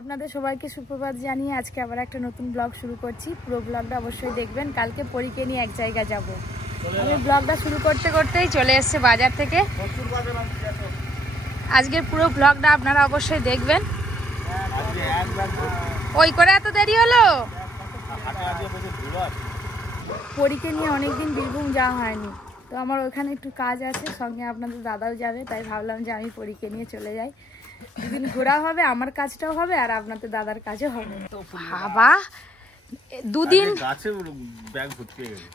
আপনাদের সবাইকে সুপ্রভাত জানিয়ে আজকে আবার একটা নতুন ব্লগ শুরু করছি। পুরো ব্লগটা অবশ্যই দেখবেন। কালকে পরীকে নিয়ে এক জায়গায় যাব। আমি ব্লগটা শুরু করতে করতেই চলে এসেছে বাজার থেকে। আজকের পুরো ব্লগটা আপনারা অবশ্যই দেখবেন। ওই করে এত দেরি হলো। পরীকে নিয়ে অনেকদিন বীরভূম যাওয়া হয়নি, তো আমার ওখানে একটু কাজ আছে, সঙ্গে আপনাদের দাদাও যাবে, তাই ভাবলাম যে আমি পরীকে নিয়ে চলে যাই। দুদিন ঘোরা হবে, আমার কাজটাও হবে আর আপনাদের দাদার কাজও হবে। বাবা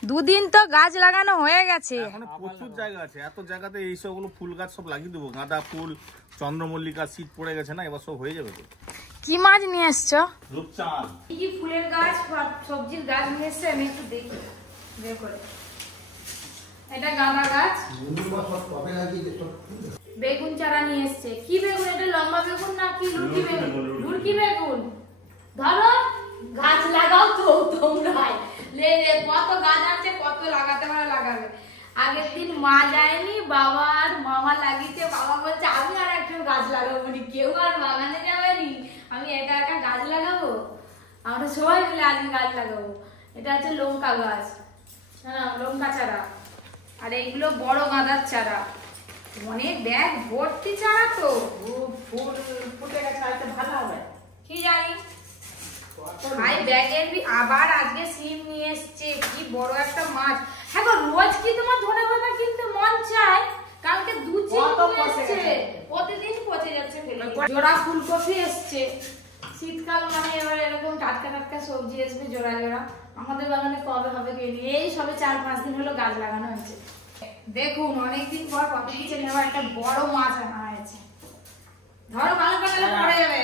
দুদিন তো গাছ লাগানো হয়ে গেছে, প্রচুর জায়গা আছে। এত জায়গাতে এই সবগুলো ফুল গাছ সব লাগিয়ে দেবো। গাঁদা ফুল, চন্দ্রমল্লিকা, শীত পড়ে গেছে না, এবার সব হয়ে যাবে। তো কি মাছ নিয়ে এসছো? রূপচাঁদ। কি ফুলের গাছ, সবজির গাছ নিয়ে এসছে, আমি একটু দেখি বের করে। এটা গাঁদা গাছ, বেগুন চারা নিয়ে এসছে। কি বেগুন এটা? লম্বা বেগুন না কি লুকি বেগুন? লুকি বেগুন। ধরো গাছ লাগাও তো তোমরাই। কত গাছ আছে, কত লাগাতে পারো লাগাবে। আগের দিন মা যায়নি, বাবা আর মামা লাগিয়েছে। বাবা বলছে আমি আর একজন গাছ লাগাবো, কেউ আর বাগানে যাবেনি, আমি একা একা গাছ লাগাবো। আমরা সবাই মিলে আজকে গাছ লাগাবো। এটা হচ্ছে লঙ্কা গাছ, হ্যাঁ লঙ্কা চারা। আর এইগুলো বড় গাঁদার চারা, অনেক ব্যাগ ভর্তি চারা। তো ফুল ফুটে গেছে, হয়তো ভালো হবে কি জানি। ভাই ব্যাগের আবার আজকে সিম নিয়ে এসছে, কি বড় একটা মাছ। হ্যাঁ গো, রোজ কি তোমার ধনে পাতা কিনতে মন চায়? কালকে দু চিংড়ি এসছে, প্রতিদিন পচে যাচ্ছে। জোড়া ফুলকপি এসছে। শীতকাল মানে এবার এরকম টাটকা টাটকা সবজি আসবে জোড়া জোড়া। আমাদের বাগানে কবে হবে কে নিয়ে, এই সবে 4-5 দিন হলো গাছ লাগানো হয়েছে। দেখুন অনেকদিন পর পপি কিচেন এবার একটা বড় মাছ আনা হয়েছে। ধরো ভালো করে পড়ে যাবে,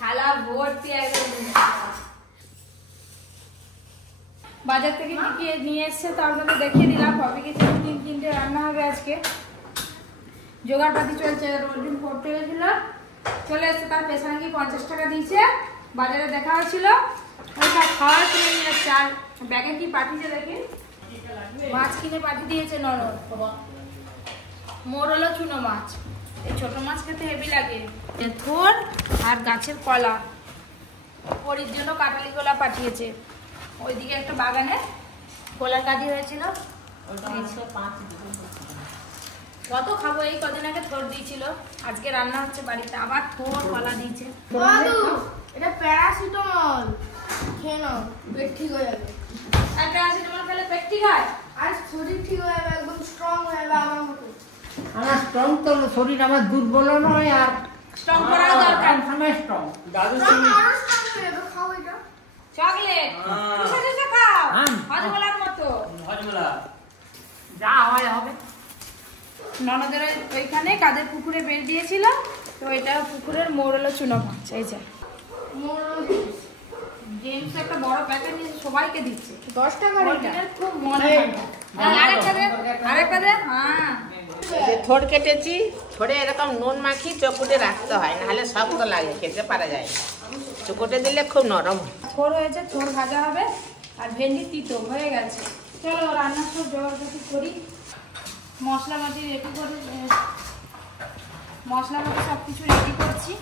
থালা ভর্তি একদম। বাজার থেকে কি কি নিয়ে এসছে তো আপনাদের দেখিয়ে দিলাম। পপি কিচেন 3 রান্না হবে আজকে। জোগাড় পাতি চলছে। রোজদিন পড়তে গেছিল, চলে এসছে, তার পেছনে কি 50 টাকা দিয়েছে। বাজারে দেখা হয়েছিল, ওইটা খাওয়ার কিনে নিয়ে যাচ্ছে। আর ব্যাগে কি পাঠিয়েছে দেখি, মাছ কিনে পাঠিয়ে দিয়েছে ননদ। মোর হলো চুনো মাছ। এই ছোট মাছ খেতে হেভি লাগে। থোর আর গাছের কলা, পরির জন্য কাটালি কলা পাঠিয়েছে। ওইদিকে একটা বাগানে কলার কাঠি হয়েছিল, কত খাবো। এই কদিন আগে থোর দিয়েছিল, আজকে রান্না হচ্ছে বাড়িতে। আবার থোর কলা দিয়েছে। এটা প্যারাসিটামল খেয়ে নাও, পেট ঠিক হয়ে যাবে। আর প্যারাসিটামল খেলে পেট ঠিক হয় আর শরীর ঠিক হয়ে যাবে, একদম স্ট্রং হয়ে যাবে আমার মতো। আমার স্ট্রং তো শরীর, আমার দুর্বল নয়। আর স্ট্রং করার দরকার। আমার স্ট্রং আরো স্ট্রং হয়ে যাবে। খাও এটা চকলেট চুষে চুষে খাও, হজমলার মতো। হজমলা যা হয় হবে। ননদের ওইখানে কাদের পুকুরে বের দিয়েছিল, তো এটা পুকুরের মোড় হলো চুনো মাছ। এই যে জেমস একটা বড় প্যাকেট নিয়ে সবাইকে দিচ্ছে 10 টাকা। খুব মনে আরেকটা দে। হ্যাঁ থোড় কেটেছি, থোড়ে এরকম নুন মাখি চকুটে রাখতে হয়, নাহলে শক্ত লাগে, খেতে পারা যায়। চকুটে দিলে খুব নরম হয়। থোড় হয়েছে, থোড় ভাজা হবে। আর ভেন্ডি তিতো হয়ে গেছে। চলো রান্নার সব জোগাড় করি। মশলাপাতি রেডি করে, মশলাপাতি সব কিছু রেডি করছি।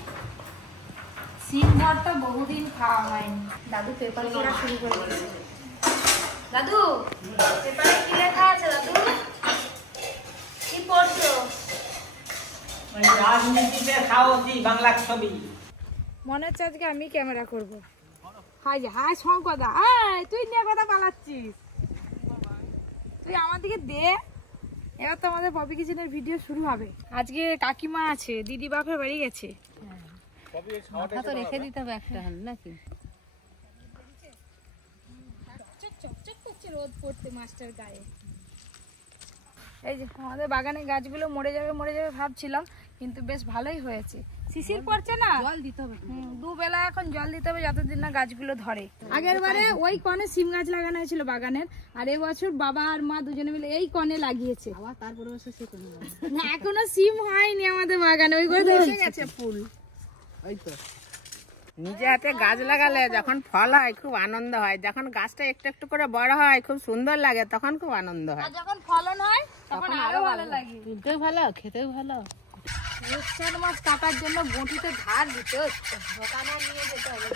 সিম ভর্তা বহুদিন খাওয়া হয়নি। দাদু পেপার পড়া শুরু করে দিয়েছে। দাদু পেপারে কি লেখা আছে? দাদু কি পড়ছো? রাজনীতিতে খাওয়াছি বাংলা ছবি। মনে হচ্ছে আজকে আমি ক্যামেরা করবো। হাই যে হাই শঙ্কদা, তুই নিয়ে কথা পালাচ্ছিস। তুই আমার দিকে দে। এবার তো আমাদের পপি কিচেনের ভিডিও শুরু হবে। আজকে কাকিমা আছে, দিদি বাপের বাড়ি গেছে। মাথা তো রেখে দিতে হবে একটা নাকি। রোদ পড়তে মাছটার গায়ে। এই যে আমাদের বাগানে গাছগুলো মরে যাবে ভাবছিলাম, কিন্তু বেশ ভালোই হয়েছে। শিশির পড়ছে না, জল দিতে হবে। দুবেলা এখন জল দিতে হবে, যতদিন না গাছগুলো ধরে। আগের বারে ওই কনে সিম গাছ লাগানো হয়েছিল বাগানের, আর এবছর বাবা আর মা দুজনে মিলে এই কনে লাগিয়েছে। তারপরে না এখনো সিম হয়নি আমাদের বাগানে, ওই করে ধরে গেছে ফুল। ওই তো নিজে হাতে গাছ লাগালে যখন ফল হয় খুব আনন্দ হয়, যখন গাছটা একটু একটু করে বড় হয় খুব সুন্দর লাগে, তখন খুব আনন্দ হয়। আর যখন ফলন হয় তখন আরো ভালো লাগে। তুলতেও ভালো, খেতেও ভালো। রূপচাঁদ মাছ কাটার জন্য বঁটিতে ধার দিতে হচ্ছে, দোকানে নিয়ে যেতে হবে।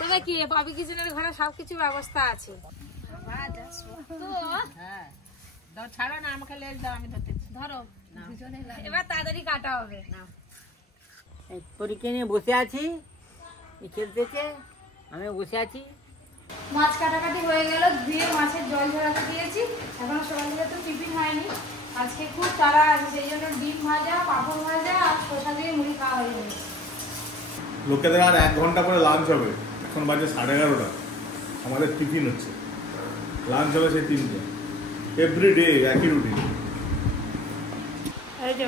তবে কি পাবি কিচেনের ঘরে সবকিছু ব্যবস্থা আছে। হ্যাঁ ছাড়ো না, আমাকে লেজ দাও, আমি ধরতেছি। ধরো, এবার তাড়াতাড়ি কাটা হবে। এই পরীক্ষা নিয়ে বসে আছি, খেলতেছে, আমি বসে আছি। মাছ কাটাকাটি হয়ে গেল, ধুয়ে মাছের জল ঝরাতে দিয়েছি। এখন সকালে তো টিফিন হয়নি, আজকে খুব তাড়া আছে, সেই জন্য ডিম ভাজা, পাঁপড় ভাজা আর শসা দিয়ে মুড়ি খাওয়া হয়ে যাবে। লোকেদের আর 1 ঘন্টা পরে লাঞ্চ হবে, এখন বাজে 11:30। আমাদের টিফিন হচ্ছে, লাঞ্চ হবে সেই 3টে। এভরিডে একই রুটিন। এই যে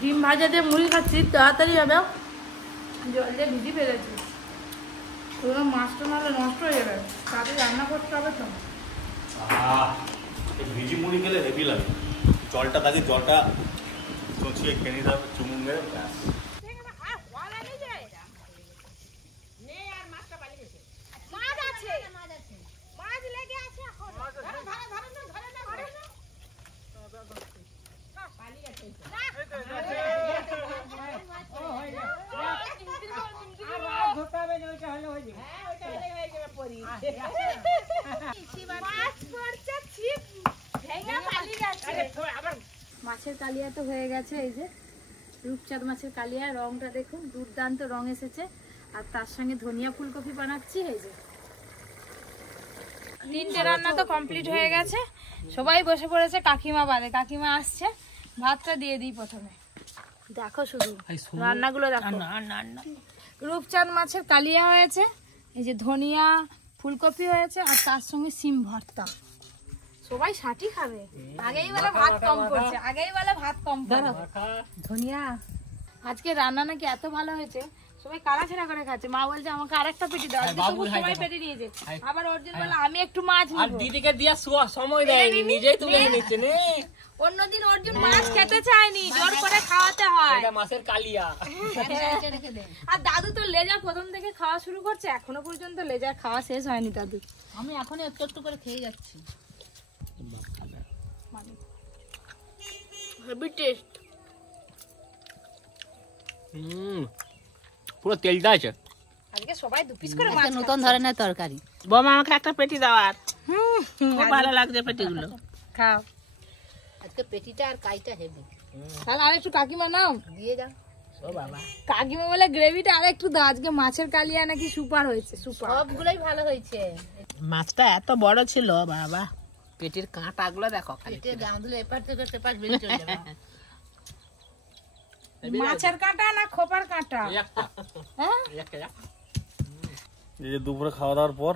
ডিম ভাজা দিয়ে মুড়ি খাচ্ছি, তাড়াতাড়ি হবে। জল দিয়ে ভিজি ফেলেছি, ওগুলো মাছটা নাহলে নষ্ট হয়ে যাবে, তাড়াতাড়ি রান্না করতে হবে তো। ভিজি মুড়ি খেলে হেভি লাগে। জলটা থাকে, জলটা চুঁচিয়ে খেয়ে নিতে হবে, চুমুন মেরে ব্যাস। মাছের কালিয়া তো হয়ে গেছে। এই যে রূপচাঁদ মাছের কালিয়া, রংটা দেখুন, দুর্দান্ত রং এসেছে। আর তার সঙ্গে ধনিয়া ফুলকপি বানাচ্ছি। এই যে 3টে রান্না তো কমপ্লিট হয়ে গেছে, সবাই বসে পড়েছে কাকিমা বাদে। কাকিমা আসছে, ভাতটা দিয়ে দিই প্রথমে। দেখো শুধু রান্নাগুলো দেখো। রূপচাঁদ মাছের কালিয়া হয়েছে, এই যে ধনিয়া ফুলকপি হয়েছে, আর তার সঙ্গে সিম ভর্তা। সবাই সাটি খাবে। আগেই বলে ভাত কম করছে, আগেই বলে ভাত কম করছে। ধনিয়া আজকে রান্না নাকি এত ভালো হয়েছে, সবাই কাড়াছেড়া করে খাচ্ছে। মা বলছে আমাকে আরেকটা পেটি দাও, সবাই পেটি নিয়েছে। আবার অর্জুন বলে আমি একটু মাছ নিব, দিদিকে দিয়া সময় দেয়নি, নিজেই তুলে নিচ্ছে। অন্যদিন অর্জুন মাছ খেতে চায়নি, জোর করে খাওয়াতে হয়। মাছের কালিয়া। আর দাদু তো লেজা প্রথম থেকে খাওয়া শুরু করছে, এখনো পর্যন্ত লেজার খাওয়া শেষ হয়নি দাদু। আমি এখন একটু একটু করে খেয়ে যাচ্ছি। Heavy taste. পুরো তেলটা আছে। আজকে সবাই 2 পিস করে মাছ, নতুন ধরনের তরকারি। বৌমা আমাকে একটা পেটি দাও। আর খুব ভালো লাগছে পেটিগুলো। খাও। আজকে পেটিটা আর কাইটা হেভি। তাহলে আর একটু কাকিমা নাও, দিয়ে যাও। ও বাবা, কাকিমা বলে গ্রেভিটা আর একটু দাও। আজকে মাছের কালিয়া নাকি সুপার হয়েছে, সুপার। সবগুলোই ভালো হয়েছে। মাছটা এত বড় ছিল বাবা, পেটির কাঁটাগুলো দেখো, পেটের গাঁদুলো এপার থেকে সেপার বেরিয়ে চলে যাবে। মাছের কাঁটা না খোপার কাঁটা? হ্যাঁ, এই যে দুপুরে খাওয়া দাওয়ার পর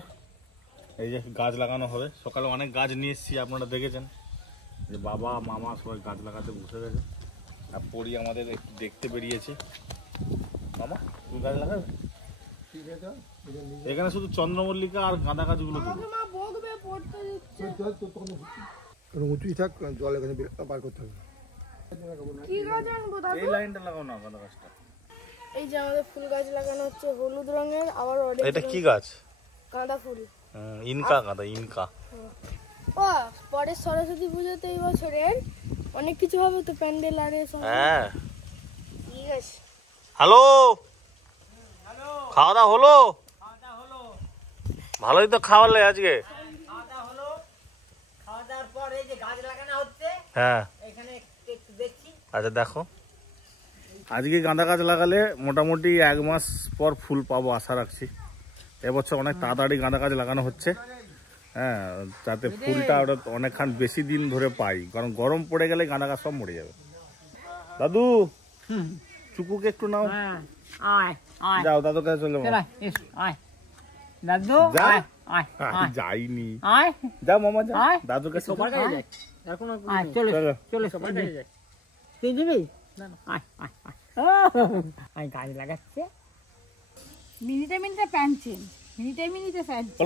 এই যে গাছ লাগানো হবে। সকালে অনেক গাছ নিয়ে এসেছি, আপনারা দেখেছেন যে বাবা মামা সবাই গাছ লাগাতে বসে গেছে। আর পরি আমাদের একটু দেখতে বেরিয়েছে। মামা তুই গাছ লাগাবে? এখানে শুধু চন্দ্রমল্লিকা আর গাঁদা গাছগুলো দেবো। মা বকবে, পড়তে দিচ্ছে। উঁচুই থাক, জল এখানে বার করতে হবে। কি গাছ আনবো দাদু? এই লাইনটা লাগাও না, গাঁদা গাছটা। এই যে আমাদের ফুল গাছ লাগানো হচ্ছে, হলুদ রঙের, আবার অরেঞ্জ। এটা কি গাছ? গাঁদা ফুল। ইনকা গাঁদা, ইনকা। ও পরের সরস্বতী পুজোতে এই বছরের অনেক কিছু হবে তো, প্যান্ডেল আর এসব। হ্যাঁ। ঠিক আছে। হ্যালো, খাওয়া দাওয়া হলো? ভালোই তো খাওয়ালে আজকে। হ্যাঁ, আচ্ছা দেখো, আজকে গাঁদা গাছ লাগালে মোটামুটি 1 মাস পর ফুল পাবো আশা রাখছি। এবছর অনেক তাড়াতাড়ি গাঁদা গাছ লাগানো হচ্ছে, হ্যাঁ, যাতে ফুলটা ওটা অনেকক্ষণ বেশি দিন ধরে পাই, কারণ গরম পড়ে গেলে গাঁদা গাছ সব মরে যাবে। দাদু, চুকুকে একটু নাও। যাও দাদুর কাছে চলে যাও। দাদু যাইনি, যাও মামা যাও দাদুর কাছে। গাছ লাগাচ্ছে মিনিটে মিনিটে প্যানছেন, মিনিটে মিনিটে প্যানছেন।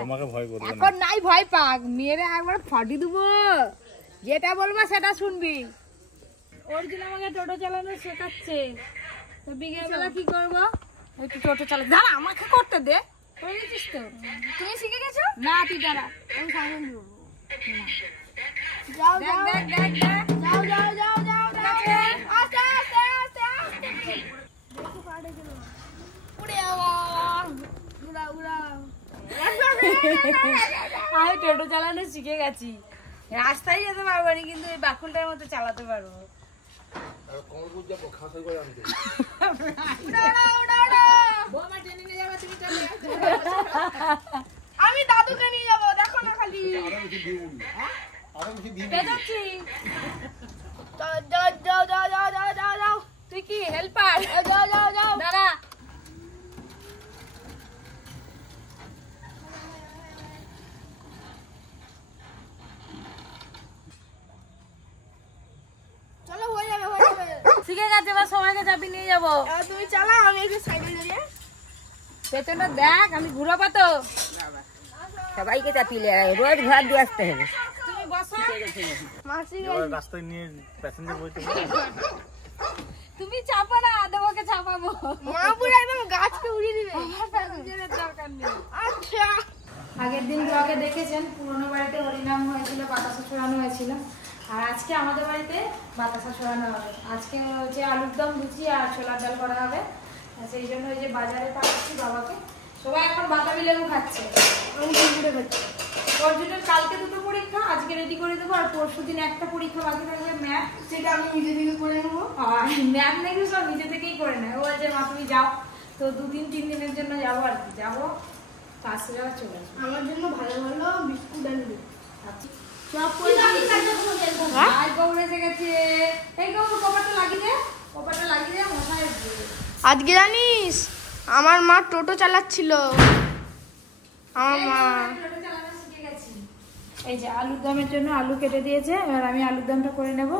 তোমাকে ভয় করবে না। এখন নাই ভয় পাক, মেয়েরা একবার ফাটি দেবো, যেটা বলবো সেটা শুনবি। অর্জুন আমাকে টোটো চালানো শেখাচ্ছে, তো বিকেলবেলা কি করবো? একটু টোটো চালা দাঁড়া আমাকে করতে দে করে দিচ্ছিস তো তুমি শিখে গেছো না তুই দাঁড়া আমি সামনে দিব যাও যাও দেখ দেখ দেখ যাও যাও যাও যাও আস্তে আস্তে আস্তে আস্তে দেখো পাড়ে গেল উড়ে আওয়া উড়া উড়া আমি টোটো চালানো শিখে গেছি রাস্তায় যেতে পারবো না কিন্তু এই বাকুলটার মতো চালাতে পারবো আমি দাদুকে নিয়ে যাবো দেখো না খালি তুই কি হেল্পার যাও যাও যাও দাঁড়া শিখে গেছে এবার সবাইকে চাপি নিয়ে যাবো তুমি চালাও আমি একটু সাইডে দাঁড়িয়ে পেছনে দেখ আমি ঘুরাবো তো সবাইকে চাপিয়ে রোজ ঘর দিয়ে আসতে হবে। তুমি বসো মাসি রাস্তায় নিয়ে প্যাসেঞ্জার বইতে তুমি চাপো না দেবকে চাপাবো মা পুরো একদম গাছকে উড়িয়ে দিবে প্যাসেঞ্জারের দরকার নেই আচ্ছা আগের দিন ব্লগে দেখেছেন পুরনো বাড়িতে হরিনাম হয়েছিল বাতাসা ছড়ানো হয়েছিল আর আজকে আমাদের বাড়িতে বাতাসা ছড়ানো হবে আজকে হচ্ছে আলুর দম লুচি আর ছোলার ডাল করা হবে সেই জন্য ওই যে বাজারে পাঠাচ্ছি বাবাকে সবাই এখন বাতাবি লেবু খাচ্ছে আমি ঘুরে খাচ্ছি অর্জুনের কালকে দুটো পরীক্ষা আজকে রেডি করে দেবো আর পরশু দিন একটা পরীক্ষা বাকি থাকবে ম্যাথ সেটা আমি নিজে থেকে করে নেবো আর ম্যাথ নাকি সব নিজে থেকেই করে নেয় ও যে মা তুমি যাও তো 2-3 দিনের জন্য যাবো আর কি যাবো তাছাড়া চলে আসবো আমার জন্য ভালো ভালো বিস্কুট আনবে আচ্ছা সব আজকে জানিস আমার মা টোটো চালাচ্ছিল আমার মা এই যে আলুর দমের জন্য আলু কেটে দিয়েছে এবার আমি আলুর দমটা করে নেব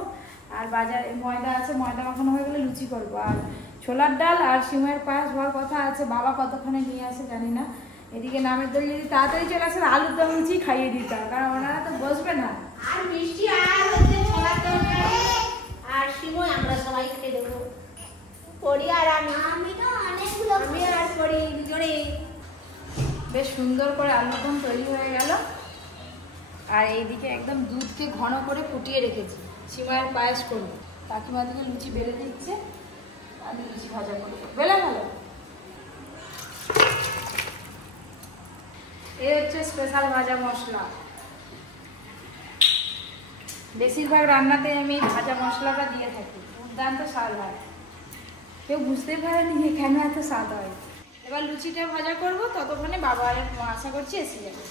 আর বাজারে ময়দা আছে ময়দা মাখানো হয়ে গেলে লুচি করবো আর ছোলার ডাল আর সিমের পায়েস হওয়ার কথা আছে বাবা কতক্ষণে নিয়ে আসে জানি না এদিকে নামের দল যদি তাড়াতাড়ি চলে আসে আলুর দম লুচি খাইয়ে দিতে হবে কারণ ওনারা তো বসবে না আর মিষ্টি আর হচ্ছে ছোলার তরকারি আর সিমই আমরা সবাই খেয়ে দেবো পড়ি আর আমি তো অনেকগুলো আমি আর পড়ি দুজনে বেশ সুন্দর করে আলুর দম তৈরি হয়ে গেল আর এইদিকে একদম দুধকে ঘন করে ফুটিয়ে রেখেছি সিমাইয়ের পায়েস করবো কাকিমা দিকে লুচি বেলে দিচ্ছে আমি লুচি ভাজা করবো বেলে ভালো এই হচ্ছে স্পেশাল ভাজা মশলা বেশিরভাগ রান্নাতে আমি ভাজা মশলাটা দিয়ে থাকি দুর্দান্ত স্বাদ হয় কেউ বুঝতেই পারেনি যে কেন এত স্বাদ হয় এবার লুচিটা ভাজা করবো ততক্ষণে বাবার আশা করছি এসে যাবে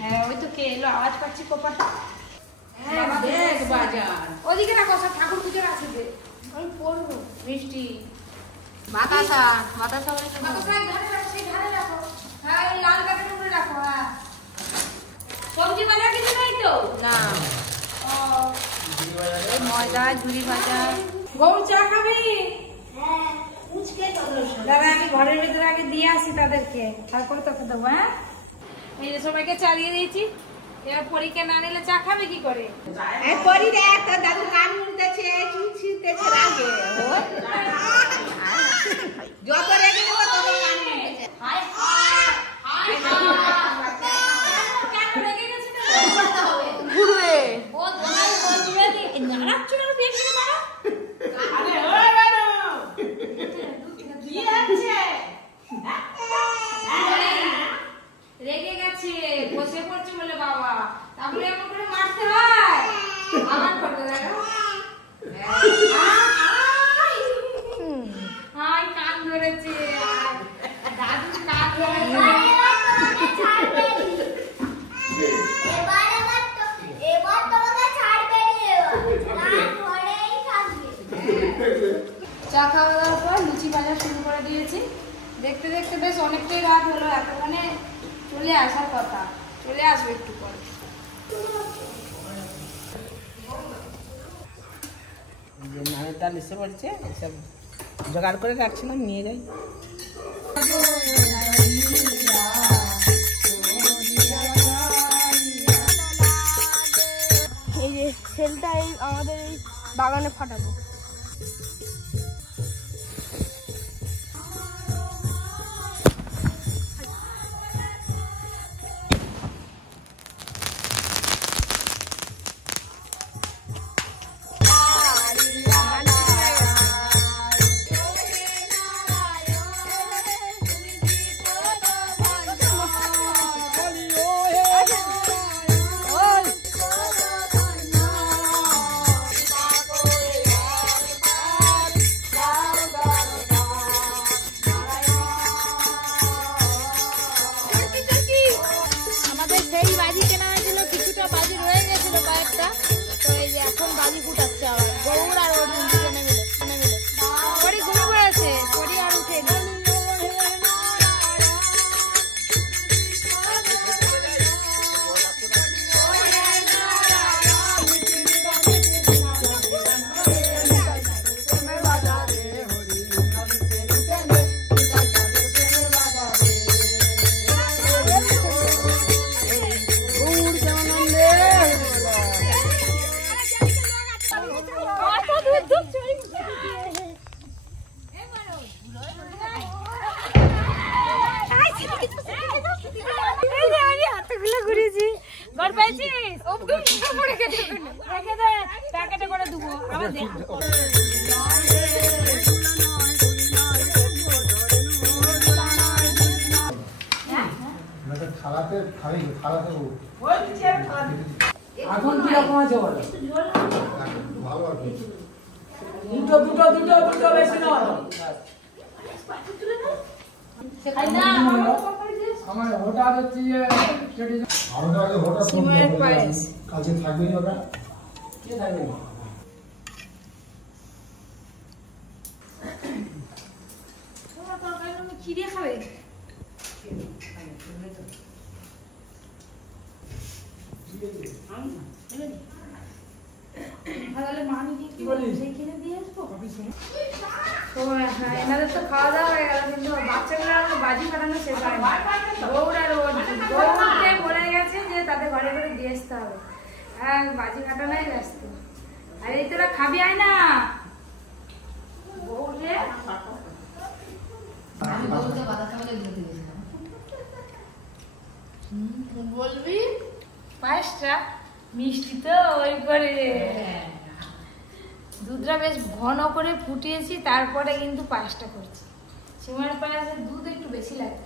হ্যাঁ ওই তো কে এলো আওয়াজ পাচ্ছি কোপাটা ওদিকে রাখো সব ঠাকুর পুজোর আছে যে আমি পড়বো মিষ্টি বাতাসা ঘরে রাখো হ্যাঁ ওই লাল কাঠের উপরে রাখো হ্যাঁ সবজি বাজার কিছু নাই তো না ময়দা ঝুড়ি ভাজা গরু চা খাবি দাদা আমি ঘরের ভেতরে আগে দিয়ে আসি তাদেরকে তারপরে তোকে দেবো হ্যাঁ এই যে সবাইকে চা দিয়ে দিয়েছি এবার পরীক্ষা না নিলে চা খাবে কি করে পরি দেখ তোর দাদু কান মুড়তেছে চুল ছিঁড়তেছে রাগে যত রেগে দেবো তত কান মুড়তেছে ঘুরবে ও তোমার বলবে কি নারাজ চুল দেখি না আরে ওই বানো কি হচ্ছে রেগে গেছে বসে পড়ছে বলে বাবা তাহলে এমন করে মারতে হয় আমার করতে দেখো হাই কান ধরেছে দাদু কান ধরেছে চা খাওয়া দাওয়ার পর লুচি ভাজা শুরু করে দিয়েছি দেখতে দেখতে বেশ অনেকটাই রাত হলো এতক্ষণে চলে আসার কথা চলে আসবে একটু পরে নামের ডাল এসে পড়ছে এসব জোগাড় করে রাখছিলাম নিয়ে যাই এই যে সেলটা এই আমাদের এই বাগানে ফাটাবো বাজি ফুটাচ্ছে আবার গৌর আর অর্জুন দুজনে মিলে পরি ঘুমিয়ে পড়েছে পরি আর উঠেনি থালাতে থালাতে এখন কিরকম আছে বলো? ভালো আছে। দুটো বেশি নয়। আমার হঠাৎ হচ্ছে যে আমাদের আগে হঠাৎ সিমের পায়েস কাছে থাকবেই ওটা কে থাকবে? খিদে খাবে তাহলে মামি কি বলিস কিনে দিয়ে আসবো তো হ্যাঁ এনাদের তো খাওয়া দাওয়া হয়ে গেল কিন্তু বাচ্চাগুলো আর বাজি ফাটানো শেষ হয় গৌর আর গৌরকে বলে গেছে যে তাদের ঘরে ঘরে দিয়ে আসতে হবে আর বাজি ফাটানোই ব্যস্ত আর এই তোরা খাবি আয় না গৌরে বলবি পায়েসটা মিষ্টি তো ওই করে দুধটা বেশ ঘন করে ফুটিয়েছি তারপরে কিন্তু পায়েসটা করছি সিমের পায়েসে দুধ একটু বেশি লাগে